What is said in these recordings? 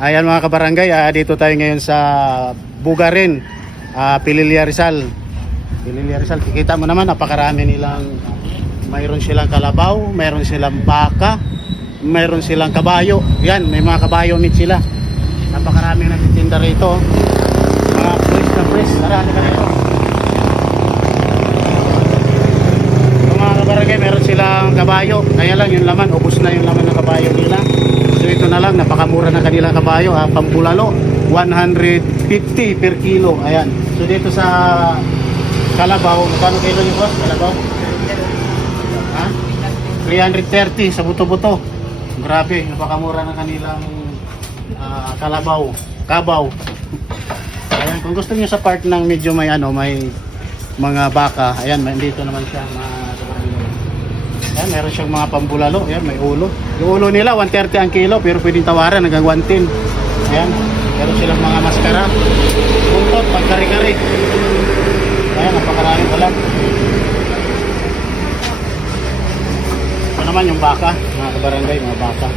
Ayan mga kabarangay, dito tayo ngayon sa Bugarin, Pililya Rizal. Pililya Rizal, kikita mo naman napakarami nilang, mayroon silang kalabaw, mayroon silang baka, mayroon silang kabayo. Yan, may mga kabayo meat sila. Napakarami nagtitinda rito. Mga fresh na fresh, marami ka rito. So, mga kabarangay, meron silang kabayo. Kaya lang yung laman, ubos na yung laman ng kabayo nila. So ito na lang, napakamura ng kanilang kabayo, pampulalo, 150 per kilo. Ayan. So dito sa kalabaw, magkano kilo yung boss? Kalabaw? Ha? 330 sa buto-buto. Grabe, napakamura ng kanilang kalabaw, kabaw. Ayan, kung gusto niyo sa part ng medyo may may mga baka, ayan, dito naman siya, ayan, meron siyang mga pambulalo. Ayan, may ulo. Yung ulo nila 130 ang kilo, pero pwedeng tawaran hanggang 110. Ayan, meron silang mga maskara, buntot, pagkari-kari. Ayan, napakarami pala. Ito naman yung baka, mga kabarangay, mga baka.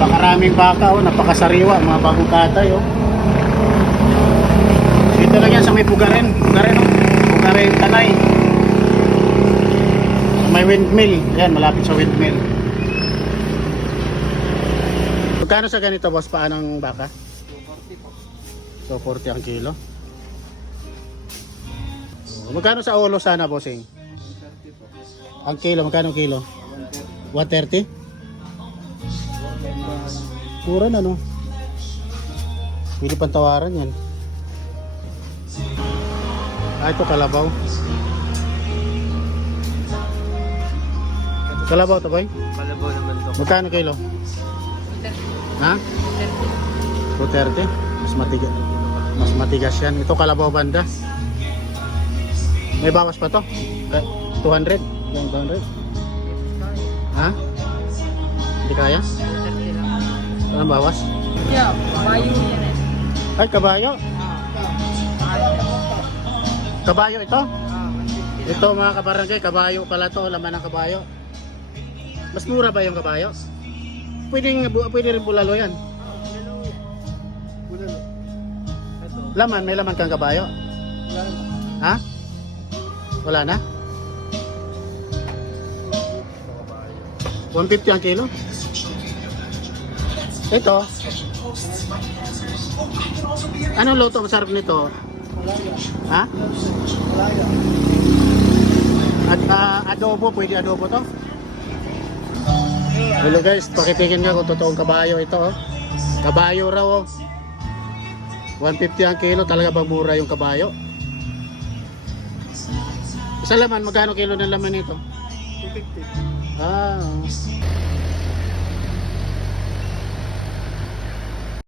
Napakaraming baka, napakasariwa, mga bagong katay. Dito lang yan sa may Bugarin, Bugarin Tanay. May windmill, yan, malapit sa windmill. Magkano sa ganito, boss, paanong baka? 240 po. 240 ang kilo. Magkano sa ulo sana, bossing? 130 po. Ang kilo, magkano ang kilo? 130? Pura na, no? Pwede pang tawaran yan. Ito kalabaw. Kalabaw to, boy? Kalabaw naman to. Magkano kilo? 230. Ha? 230. Mas matigas yan. Ito kalabaw banda. May bawas pa to? 200? Yung 200? Ha? Hindi kaya? Anong bawas? Yeah, kabayo yan eh. Ay, kabayo. Kabayo ito? Ito mga kabarangay, kabayo pala to, laman ng kabayo. Mas mura ba yung kabayo? Pwede rin bulalo yan. Laman, may laman kang kabayo? Ha? Wala na? 150 ang kilo? Ito. Anong luto masarap nito? Ha? At adobo, pwede adobo to? Hello guys, pakitingin nga kung totoong kabayo ito. Kabayo raw. 150 ang kilo, talaga bang mura yung kabayo? Sa laman, magkano kilo ng laman nito? 250.